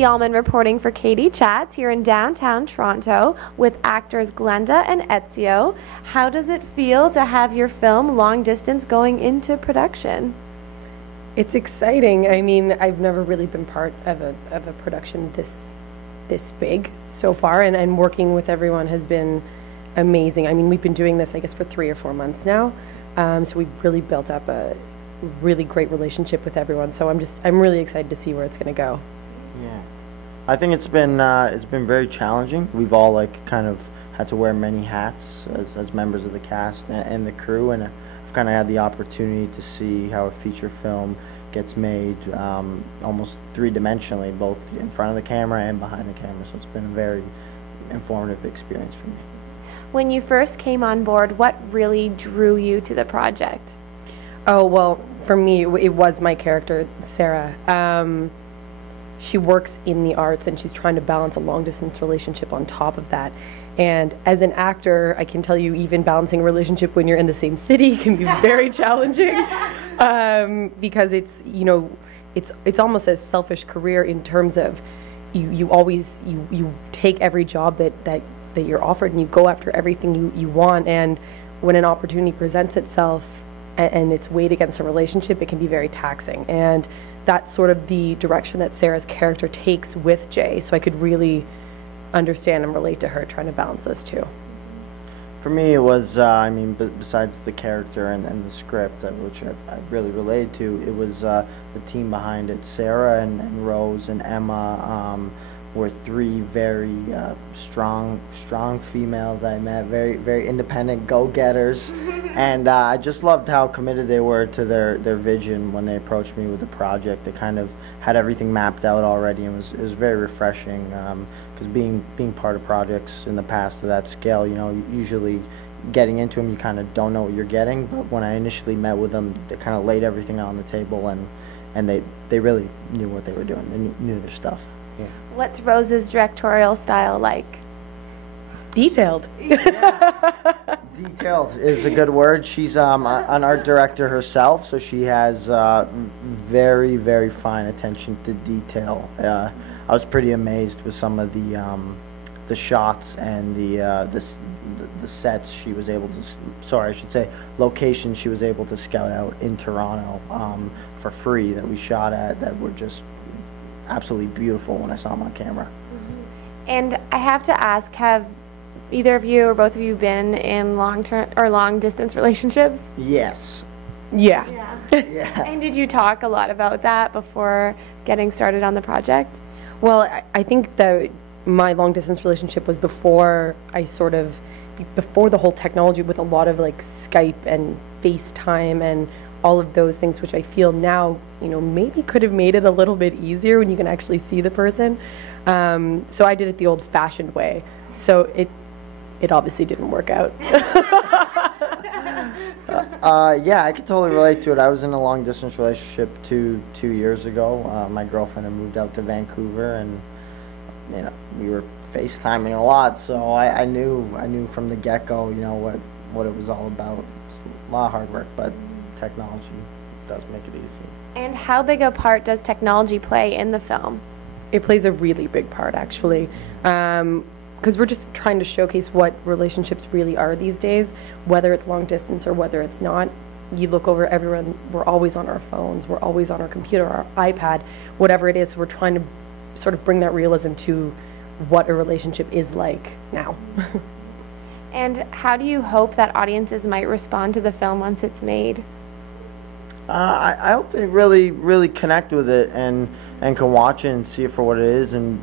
Katie Allman reporting for Katie Chats here in downtown Toronto with actors Glenda and Ezio. How does it feel to have your film Long Distance going into production? It's exciting. I mean, I've never really been part of a production this big so far, and working with everyone has been amazing. I mean, we've been doing this, I guess, for 3 or 4 months now, so we've really built up a really great relationship with everyone. So I'm really excited to see where it's going to go. Yeah, I think it's been very challenging. We've all kind of had to wear many hats as members of the cast and the crew, and I've kind of had the opportunity to see how a feature film gets made almost three-dimensionally, both in front of the camera and behind the camera. So it's been a very informative experience for me. When you first came on board, what really drew you to the project? Oh, well, for me, it was my character, Sarah. She works in the arts, and she's trying to balance a long-distance relationship on top of that. And as an actor, I can tell you, even balancing a relationship when you're in the same city can be very challenging, because it's, you know, it's almost a selfish career in terms of you take every job that you're offered, and you go after everything you want. And when an opportunity presents itself and it's weighed against a relationship, it can be very taxing. And that's sort of the direction that Sarah's character takes with Jay. So I could really understand and relate to her trying to balance those two. For me, it was, I mean, besides the character and the script, which I really related to, it was the team behind it. Sarah and Rose and Emma were 3 very strong females that I met, very independent go-getters, and I just loved how committed they were to their vision when they approached me with the project. They kind of had everything mapped out already, and it was very refreshing, because being part of projects in the past to that scale, you know, usually getting into them you kind of don't know what you're getting, but when I initially met with them, they kind of laid everything on the table, and they really knew what they were doing. They knew their stuff. Yeah. What's Rose's directorial style like? Detailed. Yeah. Detailed is a good word. She's an art director herself, so she has very, very fine attention to detail. I was pretty amazed with some of the shots and the sets she was able to, I should say locations she was able to scout out in Toronto for free that we shot at, that were just absolutely beautiful when I saw them on camera. And I have to ask, have either of you or both of you been in long-term or long-distance relationships? Yes. Yeah. Yeah. And did you talk a lot about that before getting started on the project? Well, I think that my long-distance relationship was before the whole technology, with a lot of like Skype and FaceTime and all of those things, which I feel now, you know, maybe could have made it a little bit easier when you can actually see the person. So I did it the old-fashioned way. So it obviously didn't work out. Yeah, I could totally relate to it. I was in a long-distance relationship two years ago. My girlfriend had moved out to Vancouver, and you know, we were FaceTiming a lot. So I knew from the get-go, you know, what it was all about. It's a lot of hard work, but technology does make it easy. And how big a part does technology play in the film? It plays a really big part, actually, because we're just trying to showcase what relationships really are these days, whether it's long distance or whether it's not. You look over everyone, we're always on our phones, we're always on our computer, our iPad, whatever it is. We're trying to sort of bring that realism to what a relationship is like now. And how do you hope that audiences might respond to the film once it's made? I hope they really connect with it and can watch it and see it for what it is, and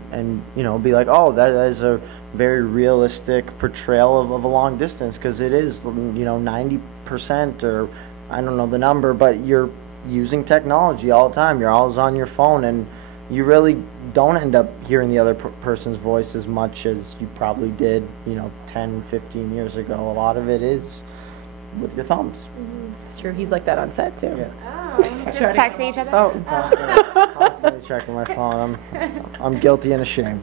you know, be like, oh, that is a very realistic portrayal of a long distance, because it is, you know, 90%, or I don't know the number, but you're using technology all the time. You're always on your phone, and you really don't end up hearing the other person's voice as much as you probably did, you know, 10, 15 years ago. A lot of it is with your thumbs. It's true. He's like that on set too. Yeah. Oh, just texting each other? Phone. Constantly checking my phone. I'm guilty and ashamed.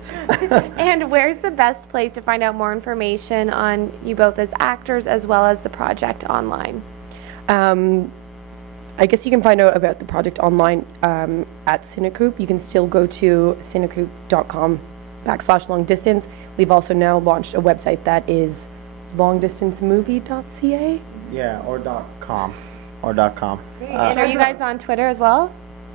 And where's the best place to find out more information on you both as actors as well as the project online? I guess you can find out about the project online at CineCoup. You can still go to cinecoup.com/long-distance. We've also now launched a website that is longdistancemovie.ca. Yeah, or .com. Or .com. And are you guys on Twitter as well?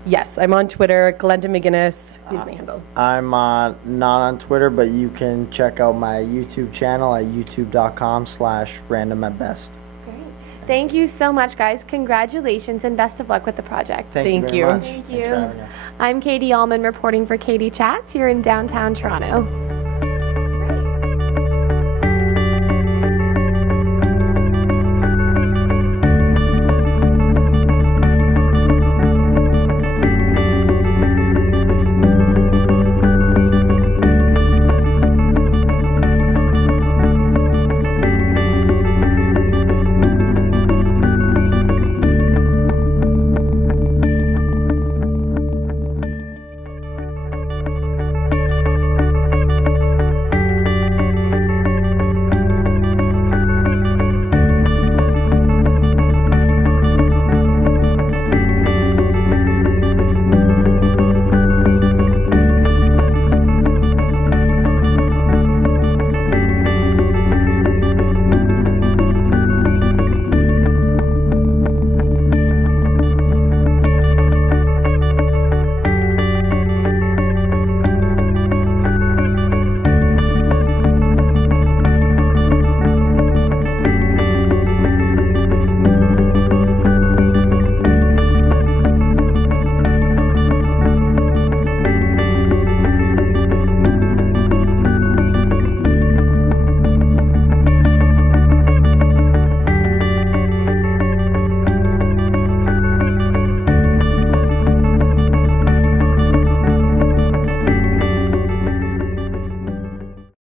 Yes, I'm on Twitter. Glenda MacInnis is my handle. I'm not on Twitter, but you can check out my YouTube channel at youtube.com/randomatbest. Thank you so much, guys. Congratulations and best of luck with the project. Thank you very much. Thank Thanks you. for having us. I'm Katie Allman reporting for Katie Chats here in downtown Toronto.